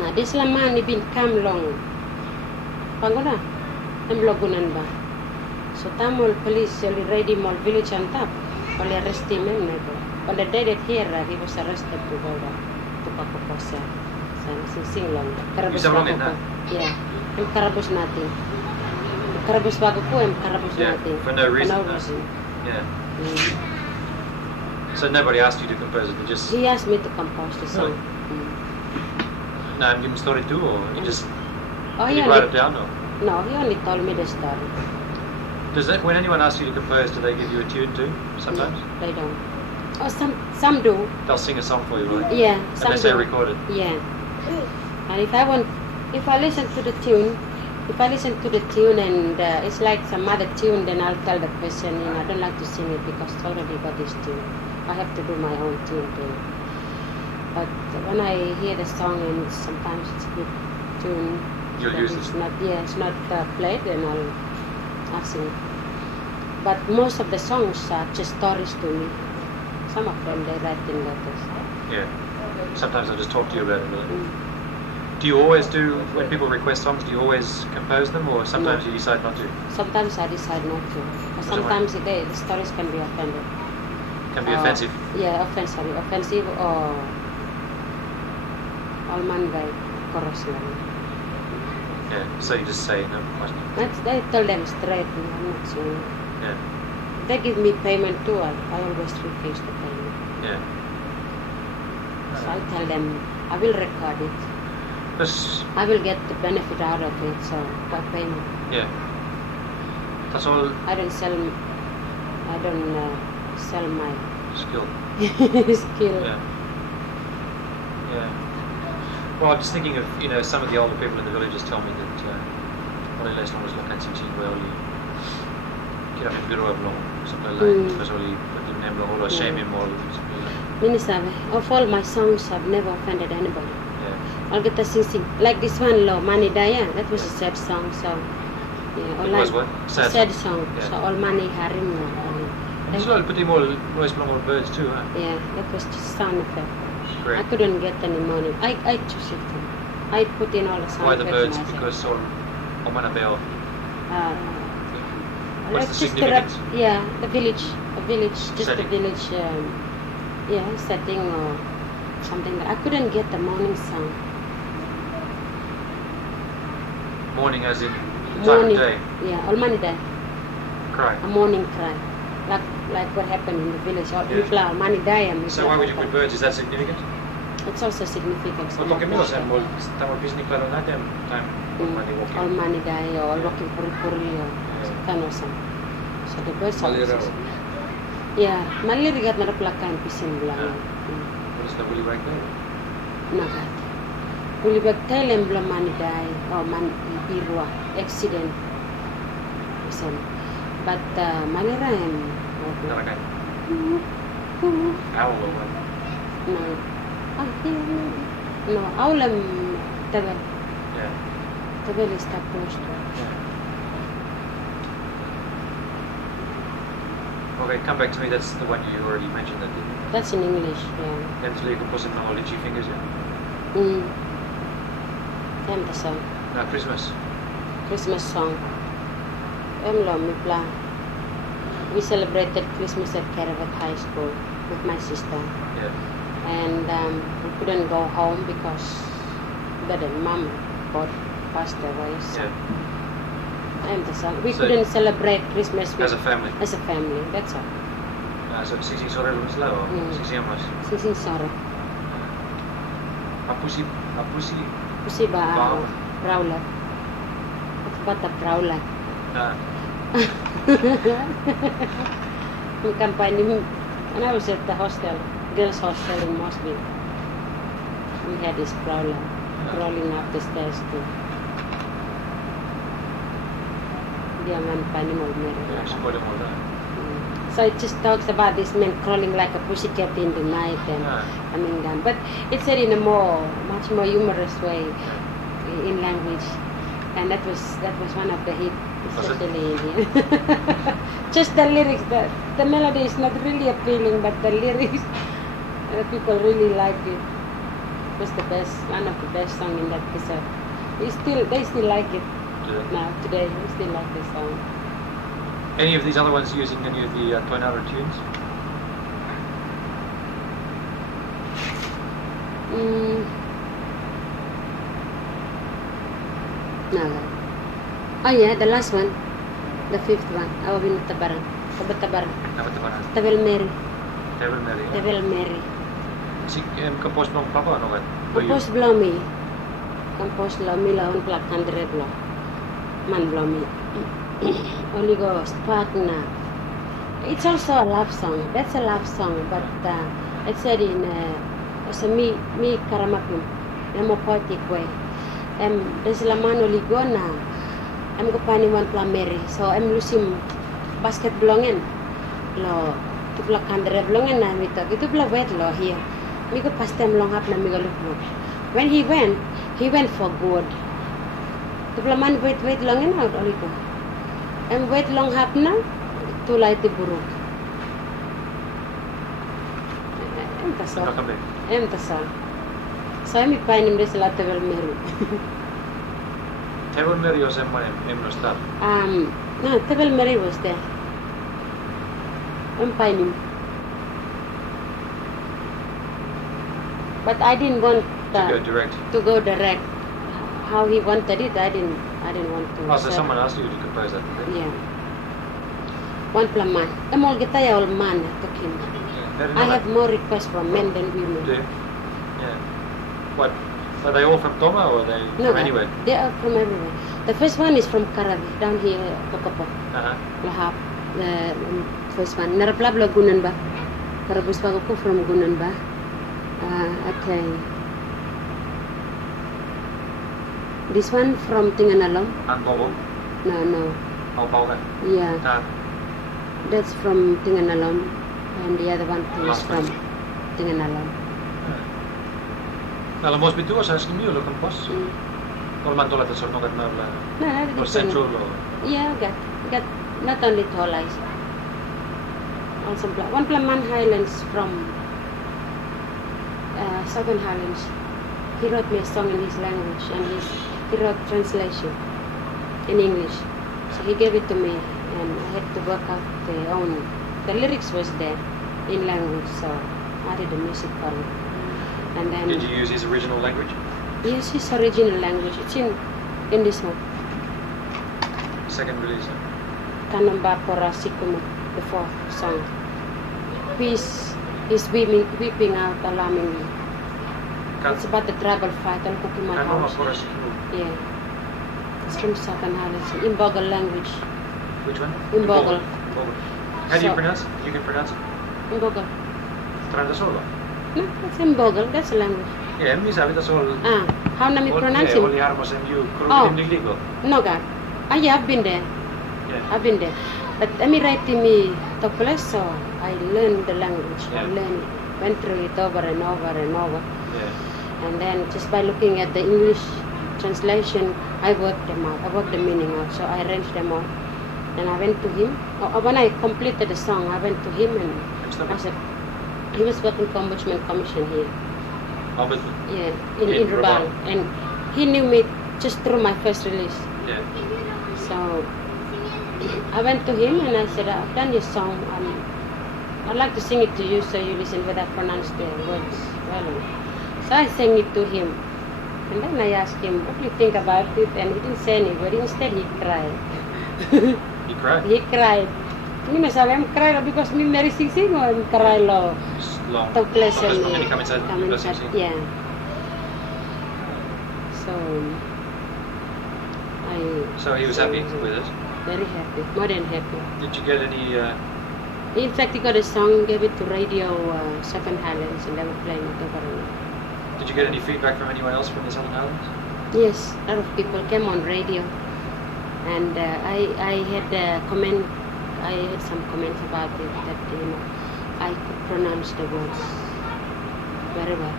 Na this laman ibin kam long. Panguna. Ang logunan ba. So Tamil police only ready more village on top. Only arrest him and never. On the day that he was arrested to go to Kokopo sa sing long. Karabus Isa lang bago ko. Yeah. Yung karabus natin. Karabus bago ko yung karabus Yeah, natin. for no reason. For no reason. Yeah. So nobody asked you to compose it, you just... He asked me to compose the song. No, I'm giving story too, or you just... Oh, Did you write it down, or...? No, he only told me the story. Does that, when anyone asks you to compose, do they give you a tune too, sometimes? No, they don't. Oh, some do. They'll sing a song for you, right? Yeah, And some they say do. record it. Yeah. And if I listen to the tune, and it's like some other tune, then I'll tell the person, I don't like to sing it because I already got this tune. I have to do my own tune too. But when I hear the song and sometimes it's a good tune, You'll but use it's it. not, it's not played, then I'll sing it. But most of the songs are just stories to me. Some of them they write in letters. Yeah. Sometimes I'll just talk to you about it, really. Do you always do, when people request songs, do you always compose them, or sometimes No. you decide not to? Sometimes I decide not to. But Which one? sometimes the stories can be offended. Can be offensive. Yeah, offensive or alman by corrosion. Yeah, so you just say no. I tell them straight, I'm not saying. Yeah. They give me payment too, I always refuse the payment. Yeah. So I tell them, I will record it. That's, I will get the benefit out of it, so why pay me? yeah. That's all I don't sell my skill. skill. Yeah. Yeah. Well, I'm just thinking of, some of the older people in the villages tell me that oleh selama lakukan cincin oli kira biru belum sampai pas oli betul belumolo shame him all. Mini sabe, of all my songs, I've never offended anybody. Yeah. I'll get the sing. Like this one, Lo Mani Daya, that was a sad song, so yeah. It was what? Sad song. Yeah. So all Mani Harim. And slowly put him all noise from all birds too, huh? Yeah, that was just sound effect. Great. I couldn't get any money. I choose it. I put in all the sound Why the effects birds? myself. Because all Omana Bell. What's the just significance? the village, just Setting. a village, setting or something. I couldn't get the morning sound. Morning as in the time of day. Yeah, all money day. Cry. A morning cry, like what happened in the village. All Yeah. people are money day and So why would you put birds? Is that significant? It's also significant. Mutta toki myös sen voi tämä business plan on näiden time when you walking. All money day or walking puri or kind of something. So the birds are. Yeah, malirigat na plakan pisin Yeah. lang. What is the willy right there? Nagat. Kulibag tayo lang money day or man birwa accident. Listen. But Maniram. Nalagay. Owl or what? No. No, Aulam Tavel. Yeah. Tavel is that close to. Yeah. Okay, come back to me. That's the one you already mentioned, that didn't you? That's in English, yeah. And so you can put some knowledge fingers in. The song. No, Christmas. Christmas song. We celebrated Christmas at Kokopo High School with my sister. Yeah. And we couldn't go home because the mom passed away. So Yeah. we So- couldn't celebrate Christmas with, As a family. that's all. So sisi sore lumis lah, or sisi amas. Sising sorrow. Apusi. Kasi ba Wow. Raulat? At bata Raulat. Nah. Yung campaign, when I was at the hostel, girls' hostel in Moresby, we had this prowler crawling up the stairs to Diaman Panimal Yeah, she put him all that. So it just talks about this man crawling like a pussycat in the night and coming down. But it's said in a much more humorous way in language. And that was one of the hits, especially in here. Just the lyrics, the melody is not really appealing, but the lyrics, people really like it. It was the best, one of the best songs in that episode. They still like it now, today. They still like the song. Any of these other ones using any of the Toinara tunes? No. Oh yeah, the last one. The fifth one. Awawin Tabaran. Tabatabaran. Tavel Mary. Table Mary. Tavel Mary. Si kapos ng papa no kan? Compose Blomi. Compose Blomi lawan Plakan Dreblo. Man Blomi. Holy Ghost, Partner. It's also a love song. That's a love song, but it's said in me Karamapim, in a more poetic way. There's Lamano Ligona. I'm going one Plameri, so I'm losing basket belonging. Lo, to Plakan Dreblo na mi to. Itu bla wet lo here. Mi ko pas time long up na mi go look. When he went for good. To Plaman wait longin out oliko. I'm wait long hap na. Tulay ti buruk. Emtasa. So I'm painim des la Tavel Mary. Table Mary on semmoinen emnostar. No, Tavel Mary was there. I'm painim. But I didn't want To go direct. to go direct. How he wanted it, I didn't want to. Oh, so someone asked you to compose that? Did they? Yeah. One plaman. Emol kita ya all man talking. Very I nice. have more requests from men than women. Do you? Yeah. What? Are they all from Toma or are they No, from anywhere? they are from everywhere. The first one is from Karawi, down here, Kokopo. Uh-huh. Lahap. The first one. Naraplabla Gunan ba? Karabus ko from Gunan ba? Okay. This one from Tinganalom? Anbobo? No. Alboga? Yeah, that's from Tinganalom, and the other one is Last from one. Tinganalom. Meillä on myös pitu osa äsken miulla kompos. Kolman tuolla tässä on nokat meillä. No, Or central or... Yeah, got not only Tolais, also one Plaman Highlands from Southern Highlands. He wrote me a song in his language, and he wrote translation in English. So he gave it to me, and I had to work out the lyrics was there in language, so I did the music for it. And then Did you use his original language? yes, his original language. It's in this one. Second release? Kanamba Pora Sikumu, the fourth song. He's weeping out alarmingly. It's about the tribal fight on Kokopo High Kanoma School. Forest. Yeah. It's from Southern Highlands, in Bogle language. Which one? Imbogle. How do you So- pronounce it? You can pronounce it? In Bogle. Trandasolo? No, it's in Bogle, that's a language. Yeah, mi sabi tässä oli... How nami pronounce him? Oli armosen you Oh. Niliko. No, God. Yeah, I've been there. Yeah. I've been there. But Ami writing me Tokles, so I learned the language. I Yeah. went through it over and over and over. Yeah. And then just by looking at the English translation, I worked them out. I worked the meaning out. So I arranged them all. And I went to him. When I completed the song, I went to him and I said, he was working for Ombudsman Commission here. Ombudsman? Yeah, In in Rabaul. Rabaul. And he knew me just through my first release. Yeah. So I went to him and I said, I've done your song. I'd like to sing it to you so you listen whether I pronounce the words well. So I sang it to him. And then I asked him, what do you think about it? And he didn't say any word. Instead, he cried. You cried? He cried. Minä sain cry because me very sing and cry lo. It's long. To place Because and many come inside the blessing scene. yeah. So So he was happy with it? very happy, more than happy. Did you get any... In fact, he got a song, gave it to Radio Southern Highlands, and they were playing it over and over. Did you get any feedback from anyone else from the Southern Islands? Yes, a lot of people came on radio, and I had comment. I had some comments about it that I could pronounce the words very well.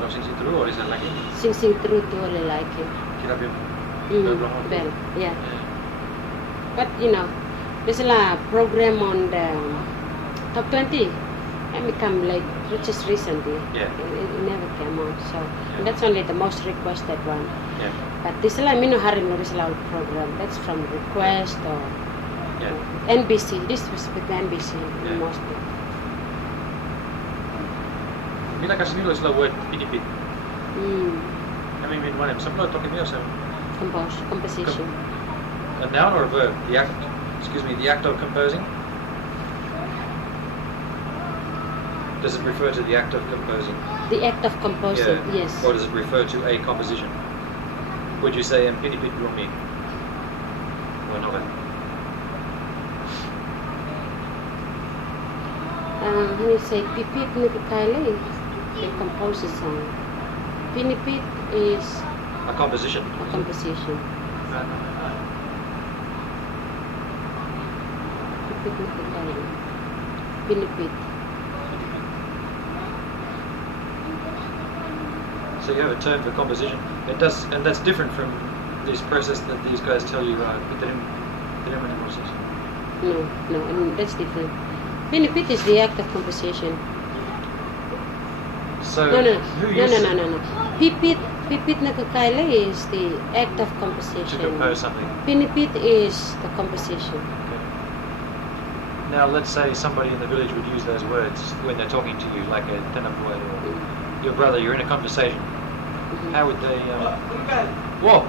No sin siitä oli sielläkin. Sing through to all like it. Kirapin. Well, yeah. But there's a program on the top 20 and become like just recently. Yeah. It never came out, so and that's only the most requested one. Yeah. But this is Mino Harim Lorisala program. That's from request or Yeah. NBC. This was with NBC Yeah. mostly. Minäkäs niillä sillä word pinipit? Mm. I mean vanhem. Sä mulla toki myös Composition. a noun or a verb? The act. Excuse me. The act of composing. Does it refer to the act of composing? The act of composing, yes. Or does it refer to a composition? Would you say pinipit rumi? Or not? When you say pipit nikukaile, they compose a song. Pinipit is A composition. a composition. Pipit nikukaile. Pinipit. So you have a term for composition. It does, and that's different from this process that these guys tell you. Process. No, and that's different. Pinipit is the act of composition. So No. who uses No. Pipit nikukaile is the act of to composition. compose something? Pinipit is the composition. Okay. Now let's say somebody in the village would use those words when they're talking to you, like a tenapoe or your brother, you're in a conversation. How would they? Whoa!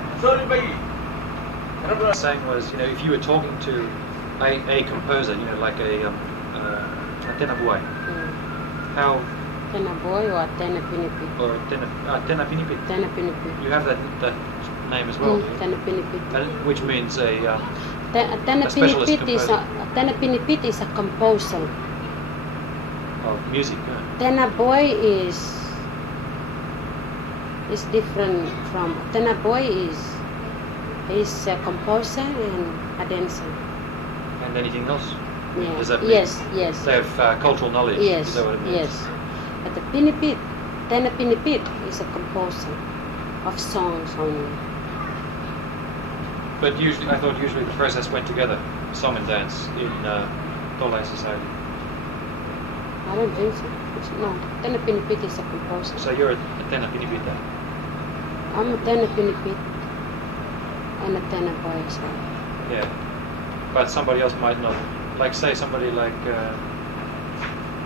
What I was saying was, you know, if you were talking to a composer, you know, like a tena boy, how? Tena boy or tena pinipit? Or tena pinipit. Tena pinipit. You have that name as well. Tena pinipit. Which means a Tena specialist pinipit is a composer. Of music. Tena boy is different from tena boy is a composer and a dancer. And anything else? Yeah. Does that mean yes. they have cultural knowledge? Yes. Is that what it means? Yes. But the pinipit, tena pinipit is a composer of songs only. But usually, I thought usually the process went together, song and dance in Talair society. I don't think so. No, tena pinipit is a composer. So you're a tena pinipit then? I'm a tena pinipit and a tena boy as well. Yeah. But somebody else might not. Like say somebody like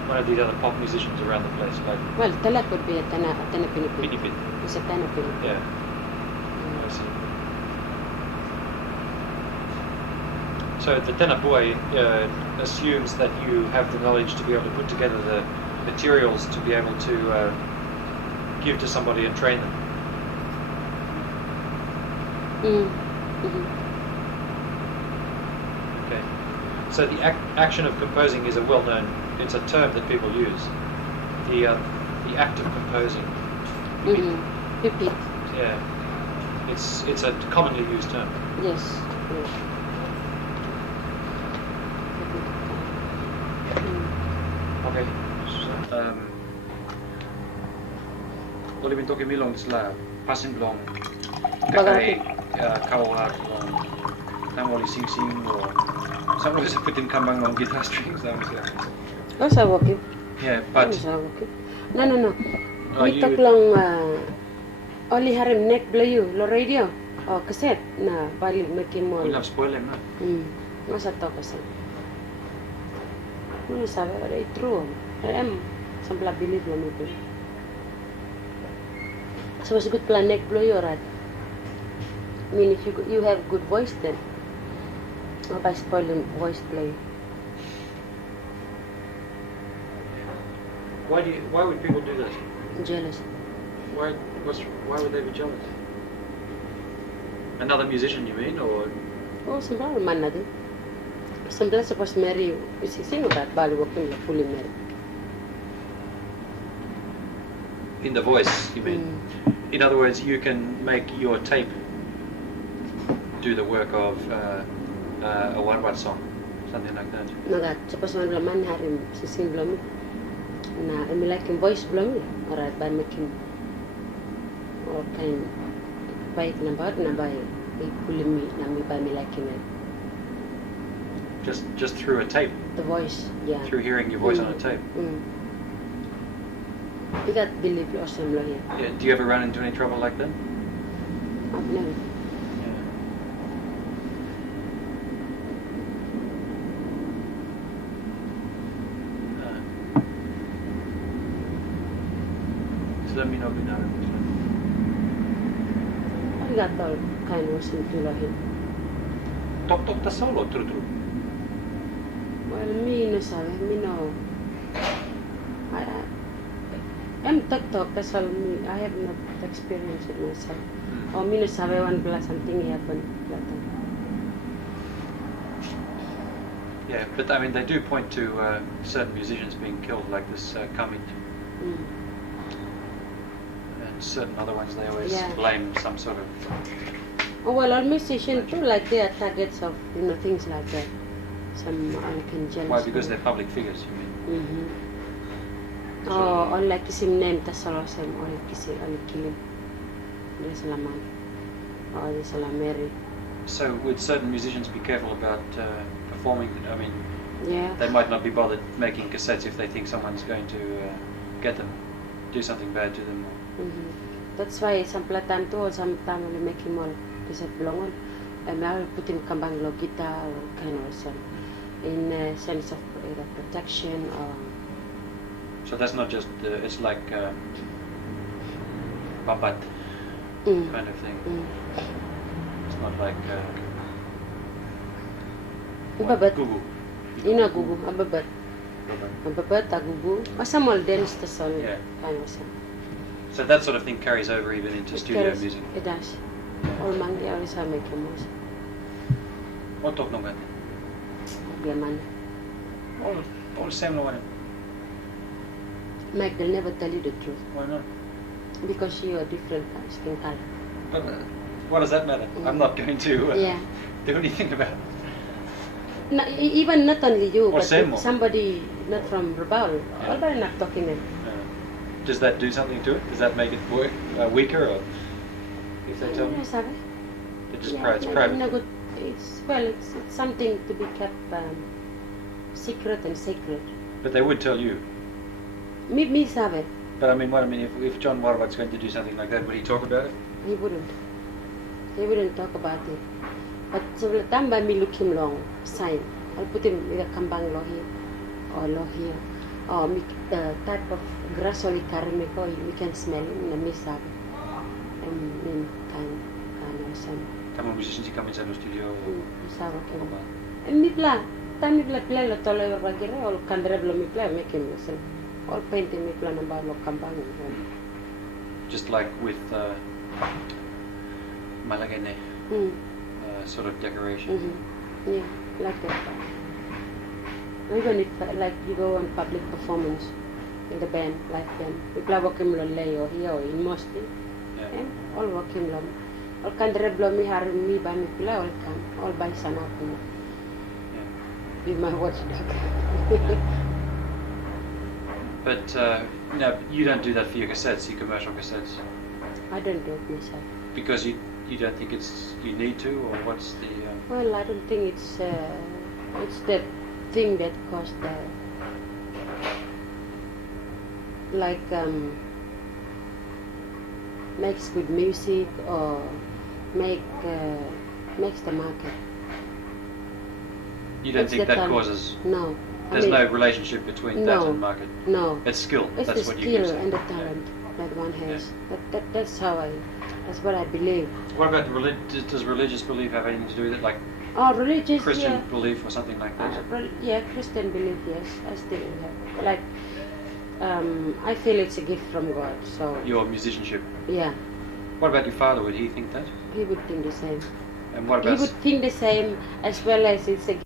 one of these other pop musicians around the place, like. Well, Tela could be a tena pinipit. Pinipit. It's a tena pinipit. Yeah. I see. So the tena boy assumes that you have the knowledge to be able to put together the materials to be able to give to somebody and train them. Okay. So the action of composing is a well-known. It's a term that people use. The act of composing. Pipit. Yeah. It's a commonly used term. Yes. Okay. Olivin toki milloin sillä passin blong kai kauar blong tämä oli sing sing or some was put in kambang on guitar strings that was like. Osa woki. Yeah, but Osa woki. No. you Mitak long oli harem neck blayu lo radio o cassette na bali making mo. Ulam spoiler na. Masa to kasi. No sabe very true. Sampla believe lo mo. So it's a good plan neck blow your right. I mean if you have good voice then. Not by spoiling voice play. Why would people do that? Jealous. Why would they be jealous? Another musician you mean, or? Oh, somebody man na din. Somebody supposed to marry you. You see, sino that bali working fully married. In the voice, you mean? In other words, you can make your tape do the work of a one-word song, something like that. Nagat, supposed to man harim sing blomi. Na I like him voice blomi. Alright, by making or kind by number na by pulling me na me by me liking it. Just through a tape. The voice, yeah. Through hearing your voice on a tape. You got believe awesome lo here. Yeah. Do you ever run into any trouble like that? I've never. Let me know now. I got all kind of simple lo here. Tok ta solo true. Well, me no sabe, me no. I'm talk that's all me. I have not experienced it myself. Or me no sabe one plus something happened. Yeah, but I mean they do point to certain musicians being killed, like this Kamit. And certain other ones they always blame some sort of. Oh well, all musicians too, like they are targets of things like that. Some can jealous. Why? Because they're public figures, you mean? Oh, or like kisim name tasalo sem, or kisi or kilim. There's a man, or there's a Mary. So would certain musicians be careful about performing? I mean, yeah. They might not be bothered making cassettes if they think someone's going to get them, do something bad to them. That's why some time too, some time only make him all cassette belong. And I will put him kambang lo guitar or kind of some in a sense of either protection or. So that's not just it's like papat kind of thing. It's not like Babat. gugu. Ina gugu, ababat. Ababat, agugu. Masa mol dance the song. Yeah. Kind of song. So that sort of thing carries over even into studio music. It does. All mangi always have make music. What talk no gani? Biaman. All same no one. Mike, they'll never tell you the truth Why not? because you're different skin color. But what does that matter? I'm not going to Yeah. do anything about it. No, even not only you, but same if somebody not from Rabaul, Yeah. all by not talking them. Does that do something to it? Does that make it work weaker, or if they tell me? Sabi? It just Yeah, it's private. in a good, it's something to be kept secret and sacred. But they would tell you. Me sabi, But I mean, if John Warbuck's going to do something like that, would he talk about it? he wouldn't. He wouldn't talk about it. But so the time by me look him long sign, I'll put him with a kambang lo here or lo here. Or the type of grass or carry me go, we can smell it in the misabi. Kind of some. Come on, musicians, you come into the studio. Sabi ko. Mi plan, time mi plan lo tolo yung bagire, all kandre lo mi plan, make him listen. All painting mi plan about lo kambang. Just like with malagene, sort of decoration. Yeah, like that. Even if like you go on public performance in the band, like them, we play wakim lo lay or here or in mostly. Yeah. All wakim lo. All kandre lo mi har mi ba mi play all come, all by sana ko. Be my watchdog. But no, you don't do that for your cassettes, your commercial cassettes, I don't do it myself. because you don't think you need to, or what's the? Well, I don't think it's the thing that caused the makes good music or makes the market. You don't It's think the that talent. causes? No. There's no relationship between that No. and market. No. It's skill. It's That's the what you skill use. and the talent that one has. That's what I believe. What about does religious belief have anything to do with it, like Oh, religious, Christian yeah. belief or something like that? Yeah, Christian belief, yes. I still have. Like, I feel it's a gift from God. So Your musicianship. yeah, What about your father? Would he think that? he would think the same. And what He about would think the same as well as it's a